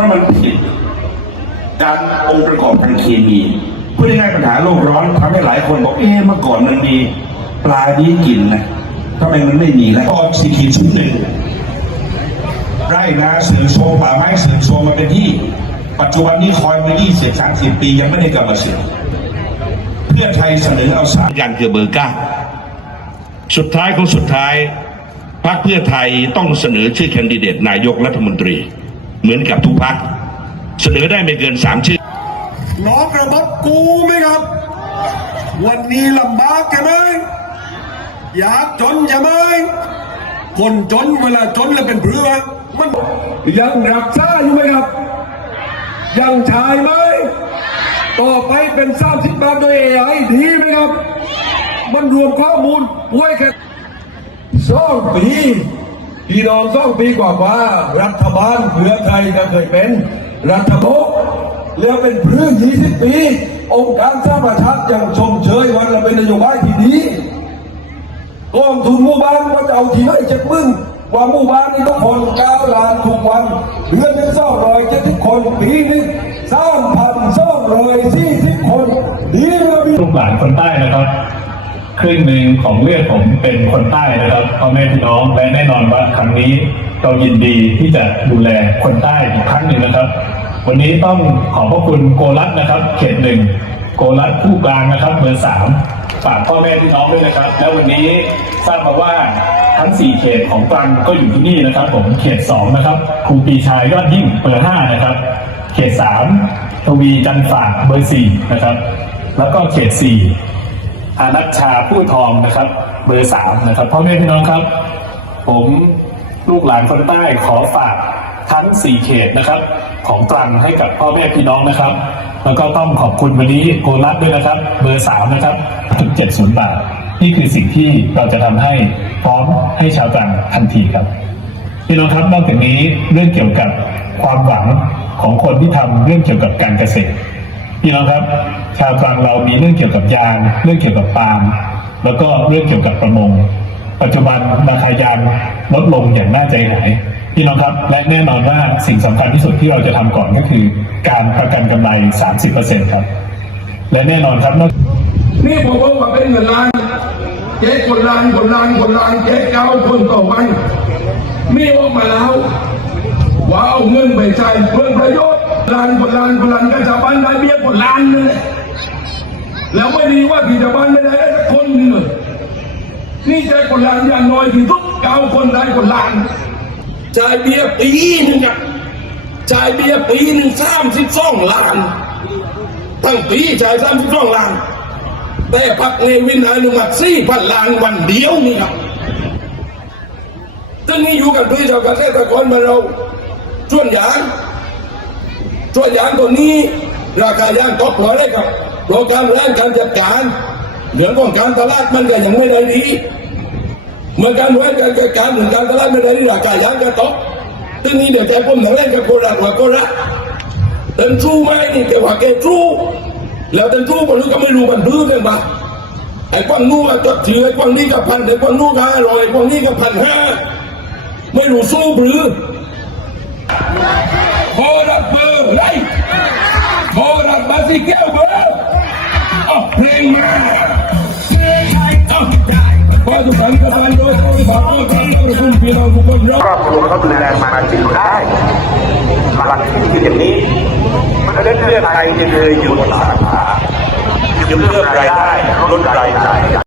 ราะมันผิดการองค์ประกอบทางเคมีเพื่อให้ปัญหาโลกร้อนทำให้หลายคนบอกเอ๊ะเมื่อก่อนมันมีปลาดีกินนะทำไมมันไม่มีแล้วตอนสีขีดชุดหนึ่งไร่นาเสือโชว์ป่าไม้เสือโชว์มาเป็นที่ ปัจจุบันนี้คอยมา20 30ปียังไม่ได้กลับมาเสือเพื่อไทยเสนอเอาสามยันคือเบอร์เก้าสุดท้ายของสุดท้ายพรรคเพื่อไทยต้องเสนอชื่อแคนดิเดตนายกรัฐมนตรี เหมือนกับทุกพรรคเสนอได้ไม่เกินสามชื่อน้องระบบกูไหมครับ วันนี้ลำบากใช่ไหมอยากจนใช่ไหมคนจนเวลาจนแล้วเป็นเพื่อมันยังรักษาอยู่ไหมครับ ยังชายไหมต่อไปเป็นสามสิบบาทโดยเอไอดีไหมครับ มันรวมข้อมูลไว้แค่สองปี พี่น้องสองปีกว่าว่า รัฐบาลเพื่อไทยก็เคยเป็น รัฐบาลแล้วเป็นเพื้นยี่สิบปี องค์การสร้างประชาติยังชมเชยวันละเป็นนโยบายที่ดีกองทุนหมู่บ้านว่าจะเอาที่ไหนเจ็ดมึงว่าหมู่บ้านนี้ต้องผ่อนเก้าล้านทุกวันเดือนหนึ่งสองร้อยเจ็ดสิบคนปีนึงสามพันสองร้อยสี่สิบคนดีเลยพี่ลูกหลานคนใต้นะครับ ครึ่งหนึ่งของเลือดผมเป็นคนใต้นะครับพ่อแม่พี่น้องและแน่นอนว่าครั้งนี้เรายินดีที่จะดูแลคนใต้อีกครั้งหนึ่งนะครับ วันนี้ต้องขอบพระคุณโกรัตนะครับ เขตหนึ่งโกรัตผู้กลางนะครับเบอร์สามฝากพ่อแม่พี่น้องด้วยนะครับ แล้ววันนี้ทราบมาว่าทั้งสี่เขตของตรังก็อยู่ที่นี่นะครับ ผมเขตสองนะครับครูปีชายอดยิ่งเบอร์ห้านะครับ เขตสามทวีจันฝากเบอร์สี่นะครับ แล้วก็เขตสี่ อานัชชาผู้ทองนะครับ เบอร์สามนะครับพ่อแม่พี่น้องครับ ผมลูกหลานคนใต้ขอฝากทั้งสี่เขตนะครับ ของตรังให้กับพ่อแม่พี่น้องนะครับ แล้วก็ต้องขอบคุณวันนี้โกนัทด้วยนะครับ เบอร์สามนะครับถึงเจ็ดศูนย์บาท นี่คือสิ่งที่เราจะทำให้พร้อมให้ชาวตรังทันทีครับพี่น้องครับนอกจากนี้เรื่องเกี่ยวกับความหวังของคนที่ทำเรื่องเกี่ยวกับการเกษตร พี่น้องครับชาวตรังเรามีเรื่องเกี่ยวกับยางเรื่องเกี่ยวกับปาล์มแล้วก็เรื่องเกี่ยวกับประมง ปัจจุบันราคายางลดลงอย่างน่าใจหายพี่น้องครับ และแน่นอนว่าสิ่งสำคัญที่สุดที่เราจะทำก่อนก็คือ การประกันกำไร 30%ครับ และแน่นอนครับนี่ผมบอกว่าเป็นเงินล้านเจ๊คนล้านคนล้านคนล้านเจ๊เก้าคนต่อวันมีออกมาแล้วว่าเอาเงินไปใช้เพื่อนานคนลานคนลานก็ชาวบ้านได้เบี้ยคนลานนั่นแหละแล้วไม่ดีว่าที่ชาวบ้านไม่ได้สักคนหนึ่งเลยนี่เจ๊คนลานอย่างน้อยที่สุดเก้าคนได้คนลานจ่ายเบี้ยปีนึงอะจ่ายเบี้ยปีหนึ่งสามสิบสองล้านตั้งปีจ่ายสามสิบสองล้านแต่พักในวินอนุมัติสี่พันล้านวันเดียวนี่ครับซึ่งนี่อยู่กับด้วยชาวเกษตรกรมาเราส่วนยาง ส่วนยางตัวนี้ ราคายางตกหัวเลยครับโปรแกรมแรงการจัดการเรื่อของการตลาดมันก็ยังไม่ได้ดีเมื่อการแรงการจัดการเหมือการตลาดไม่ได้ดีราคายางก็ตกซึ่งนี่เดี๋ยวใจผมหนังเล่นกับโคราชว่าโคราชเต็นทูไหมนี่แกว่าแกทูแล้วเต็นทูคนนู้นก็ไม่รู้มันดื้อกันปะไอ้กวางนู้นก็ถือไอ้กวางนี้ก็พันไอ้กวางนู้นก็ห้าร้อยไอ้กวางนี้ก็พันห้าไม่รู้สู้หรือโคราชเบอร์ ไรโคราชบาสิแก้วบอร์ออกเพลงมาไทยต้องได้พอทุกานประธานโดยผู้บริหารทางประชุมพี่น้องทุกคนรัครอบครัวเขาดูแลมาจริงได้หลักที่คืออย่างนี้เพราะฉะนั้นเพื่อไทยจะเคยอยู่บนสาขาคือเพิ่มรายได้ลดรายจ่าย